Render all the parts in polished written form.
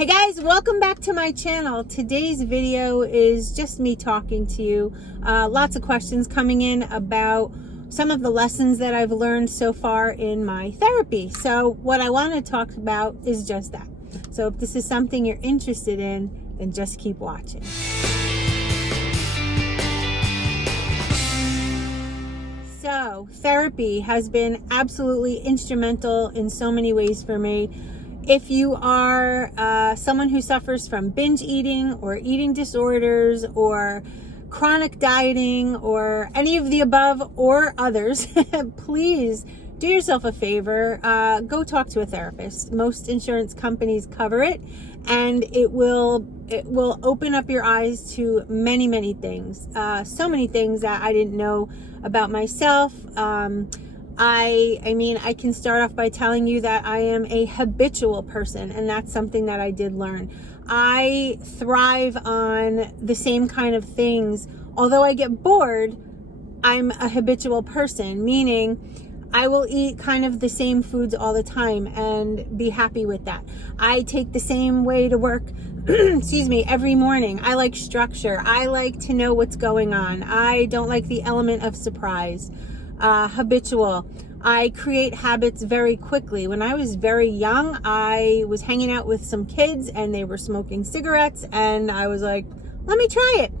Hey guys, welcome back to my channel. Today's video is just me talking to you. Lots of questions coming in about some of the lessons that I've learned so far in my therapy. So what I want to talk about is just that. So if this is something you're interested in, then just keep watching. So therapy has been absolutely instrumental in so many ways for me. If you are someone who suffers from binge eating or eating disorders or chronic dieting or any of the above or others, please do yourself a favor. Go talk to a therapist. Most insurance companies cover it, and it will open up your eyes to many, many things. So many things that I didn't know about myself. I mean, I can start off by telling you that I am a habitual person, and that's something that I did learn. I thrive on the same kind of things. Although I get bored, I'm a habitual person, meaning I will eat kind of the same foods all the time and be happy with that. I take the same way to work, excuse me, every morning. I like structure. I like to know what's going on. I don't like the element of surprise. Habitual. I create habits very quickly. When I was very young, I was hanging out with some kids and they were smoking cigarettes, and I was like, let me try it.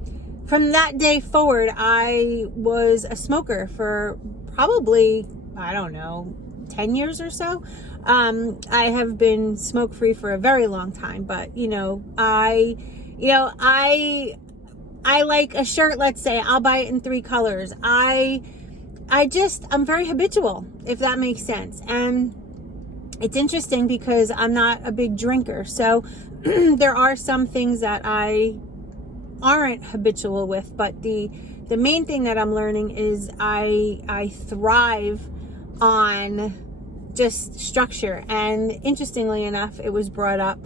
From that day forward, I was a smoker for probably, I don't know, 10 years or so. I have been smoke-free for a very long time, but I like a shirt, let's say, I'll buy it in 3 colors. I'm very habitual, if that makes sense. And it's interesting because I'm not a big drinker. So there are some things that I aren't habitual with, but the main thing that I'm learning is I thrive on just structure. And interestingly enough, it was brought up,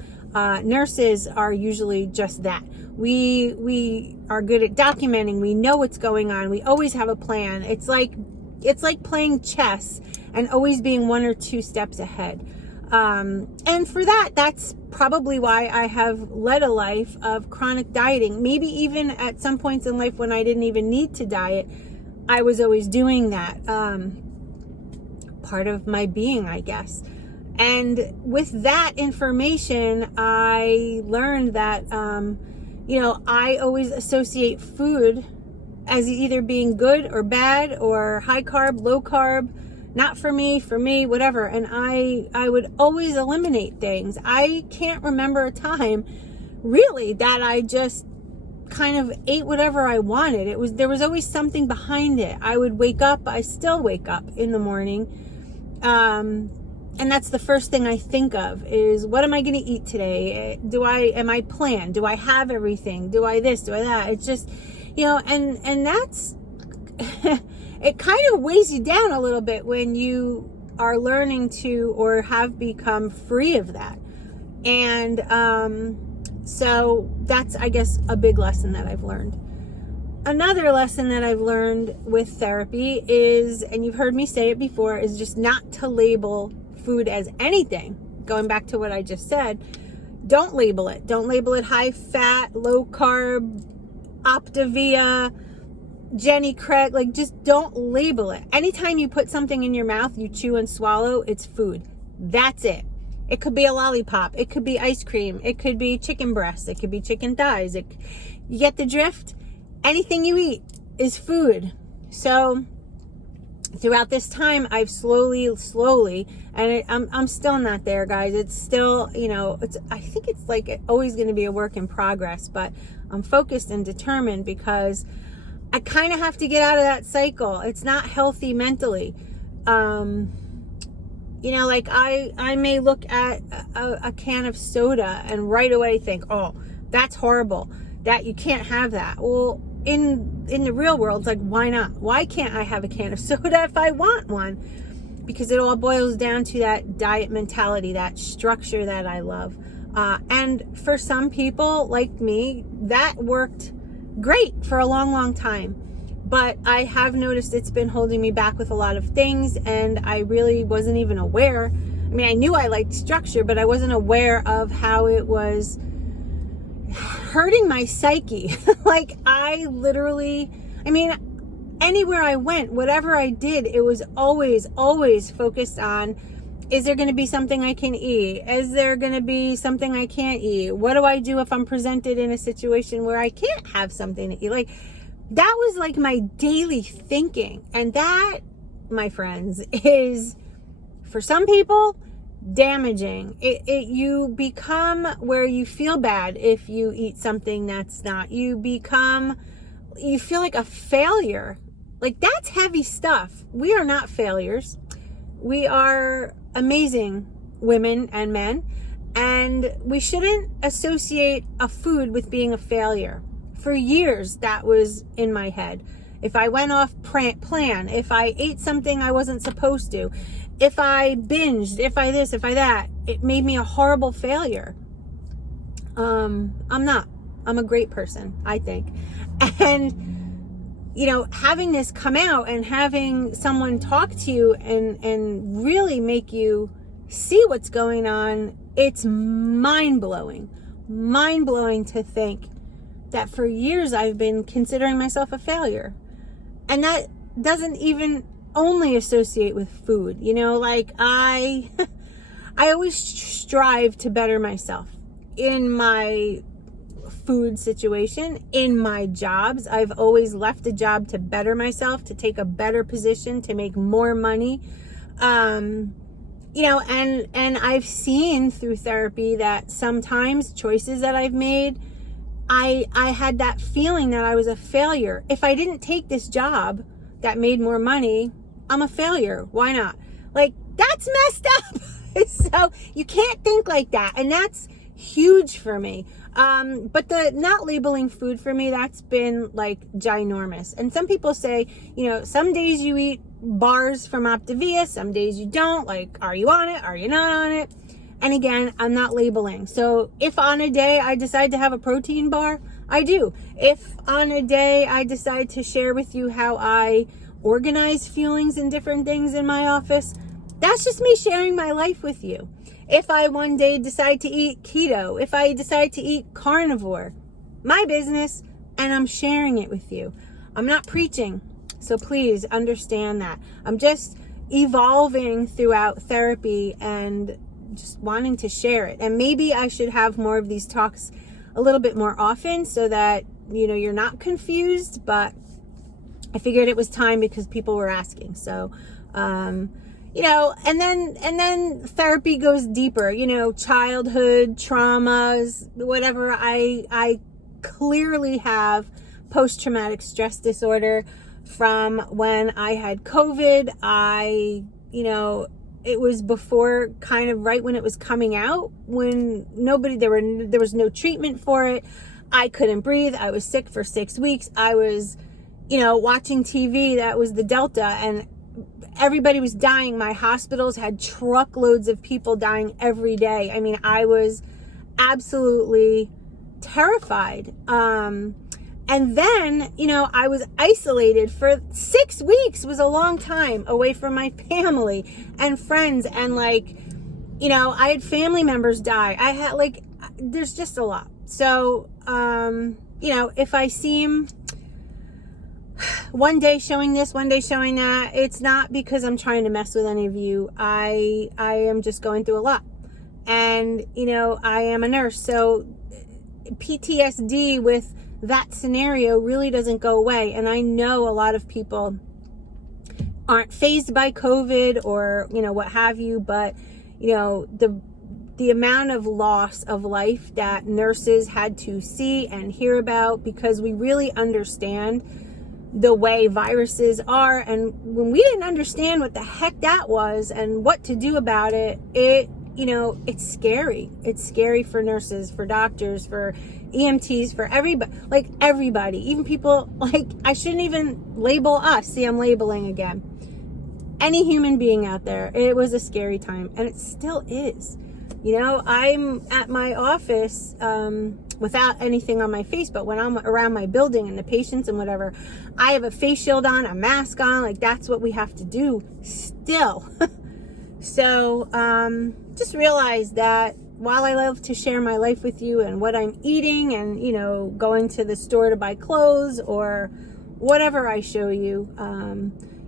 nurses are usually just that. We are good at documenting. We know what's going on. We always have a plan. It's like playing chess and always being 1 or 2 steps ahead. And for that's probably why I have led a life of chronic dieting. Maybe even at some points in life when I didn't even need to diet, I was always doing that. Part of my being, I guess. And with that information, I learned that, I always associate food as either being good or bad or high carb, low carb, not for me, whatever. And I would always eliminate things. I can't remember a time really that I just kind of ate whatever I wanted. There was always something behind it. I would wake up, I still wake up in the morning. And that's the first thing I think of is, what am I going to eat today? Am I planned? Do I have everything? Do I this? Do I that? It's just, and that's, it kind of weighs you down a little bit when you are learning to, or have become free of that. And, so that's, I guess, a big lesson that I've learned. Another lesson that I've learned with therapy is, and you've heard me say it before, is just not to label food as anything. Going back to what I just said, don't label it. Don't label it high fat, low carb, Optavia, Jenny Craig. Like, just don't label it. Anytime you put something in your mouth, you chew and swallow, it's food. That's it. It could be a lollipop. It could be ice cream. It could be chicken breast. It could be chicken thighs. You get the drift? Anything you eat is food. So throughout this time, I've slowly, and I'm still not there, guys. It's still, I think it's like always going to be a work in progress, but I'm focused and determined because I kind of have to get out of that cycle. It's not healthy mentally. Like I may look at a can of soda and right away think, oh, that's horrible. That you can't have that. Well, in the real world, it's like, why not? Why can't I have a can of soda if I want one? Because it all boils down to that diet mentality, that structure that I love. And for some people like me, that worked great for a long, long time. But I have noticed it's been holding me back with a lot of things, and I really wasn't even aware. I I mean, I knew I liked structure, but I wasn't aware of how it was hurting my psyche. Like, I literally, I mean, anywhere I went, whatever I did, it was always, always focused on, is there going to be something I can eat? Is there going to be something I can't eat? What do I do if I'm presented in a situation where I can't have something to eat? Like, that was like my daily thinking. And that, my friends, is, for some people, damaging. You become where you feel bad if you eat something that's not. You feel like a failure. Like, that's heavy stuff. We are not failures. We are amazing women and men, and we shouldn't associate a food with being a failure. For years, that was in my head. If I went off plan, if I ate something I wasn't supposed to, if I binged, if I this, if I that, it made me a horrible failure. I'm not. I'm a great person, I think. And you know, having this come out and having someone talk to you and really make you see what's going on, it's mind-blowing to think that for years I've been considering myself a failure. And that doesn't even only associate with food. You know, like I always strive to better myself in my food situation, in my jobs. I've always left a job to better myself, to take a better position, to make more money. You know, and I've seen through therapy that sometimes choices that I've made, I had that feeling that I was a failure. If I didn't take this job that made more money, I'm a failure. Why not? Like, that's messed up. So you can't think like that. And that's huge for me. But the not labeling food for me, that's been like ginormous. And some people say, you know, some days you eat bars from Optavia, some days you don't. Like, are you on it? Are you not on it? And again, I'm not labeling. So if on a day I decide to have a protein bar, I do. If on a day I decide to share with you how I organize feelings and different things in my office, that's just me sharing my life with you. If I one day decide to eat keto, if I decide to eat carnivore, my business, and I'm sharing it with you. I'm not preaching, so please understand that. I'm just evolving throughout therapy and just wanting to share it. And maybe I should have more of these talks a little bit more often so that, you know, you're not confused, but I figured it was time because people were asking. So, you know, and then therapy goes deeper, you know, childhood traumas, whatever. I clearly have post-traumatic stress disorder from when I had COVID. You know, it was before, kind of right when it was coming out, when there was no treatment for it. I couldn't breathe. I was sick for 6 weeks. I was, you know, watching TV that was the Delta, and everybody was dying. My hospitals had truckloads of people dying every day. I mean, I was absolutely terrified. And then, you know, I was isolated for 6 weeks. It was a long time away from my family and friends. And like, you know, I had family members die. I had like, there's just a lot. So, you know, if I seem one day showing this, one day showing that, it's not because I'm trying to mess with any of you. I am just going through a lot. And, you know, I am a nurse. So PTSD with that scenario really doesn't go away. And I know a lot of people aren't fazed by COVID or, you know, what have you, but, you know, the amount of loss of life that nurses had to see and hear about, because we really understand the way viruses are. And when we didn't understand what the heck that was and what to do about it, you know, it's scary. It's scary for nurses, for doctors, for EMTs, for everybody, even people like, I shouldn't even label us. See, I'm labeling again. Any human being out there. It was a scary time, and it still is. You know, I'm at my office without anything on my face, but when I'm around my building and the patients and whatever, I have a face shield on, a mask on. Like, that's what we have to do still. So just realize that while I love to share my life with you and what I'm eating and, you know, going to the store to buy clothes or whatever I show you,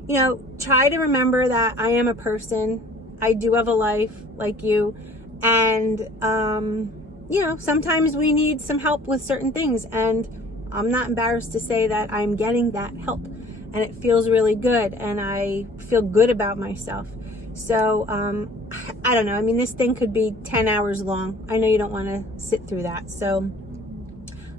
you know, try to remember that I am a person. I do have a life like you. And, you know, sometimes we need some help with certain things. And I'm not embarrassed to say that I'm getting that help. And it feels really good. And I feel good about myself. So, I don't know. I mean, this thing could be 10 hours long. I know you don't want to sit through that. So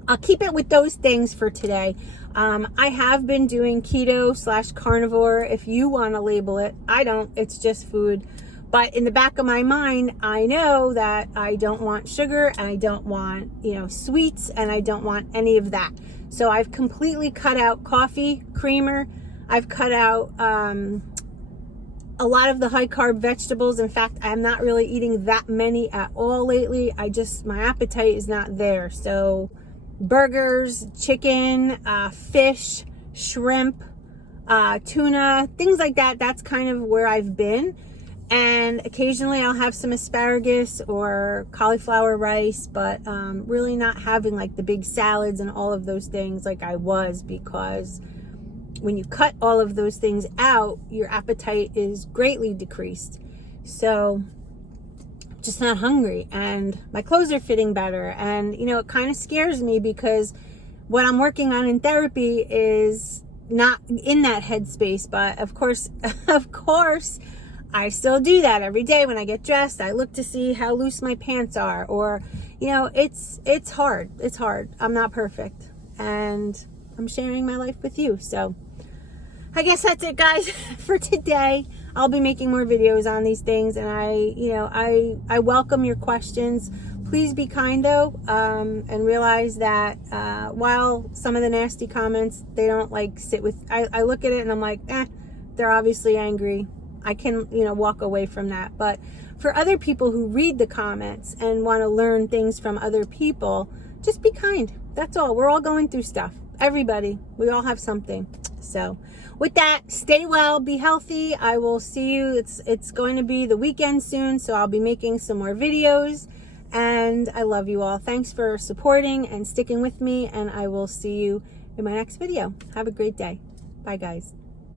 I'll keep it with those things for today. I have been doing keto / carnivore, if you want to label it. I don't. It's just food. But in the back of my mind, I know that I don't want sugar and I don't want, you know, sweets, and I don't want any of that. So I've completely cut out coffee, creamer. I've cut out a lot of the high carb vegetables. In fact, I'm not really eating that many at all lately. My appetite is not there. So burgers, chicken, fish, shrimp, tuna, things like that. That's kind of where I've been. And occasionally I'll have some asparagus or cauliflower rice, but really not having like the big salads and all of those things like I was, because when you cut all of those things out, your appetite is greatly decreased. So just not hungry, and my clothes are fitting better. And, you know, it kind of scares me because what I'm working on in therapy is not in that headspace. But of course, I still do that every day when I get dressed. I look to see how loose my pants are, or, you know, it's hard. It's hard. I'm not perfect, and I'm sharing my life with you. So I guess that's it, guys, for today. I'll be making more videos on these things, and I welcome your questions. Please be kind, though, and realize that while some of the nasty comments, they don't like sit with, I look at it and I'm like, they're obviously angry. I can, you know, walk away from that. But for other people who read the comments and want to learn things from other people, just be kind. That's all. We're all going through stuff. Everybody. We all have something. So with that, stay well, be healthy. I will see you. It's going to be the weekend soon, so I'll be making some more videos. And I love you all. Thanks for supporting and sticking with me, and I will see you in my next video. Have a great day. Bye, guys.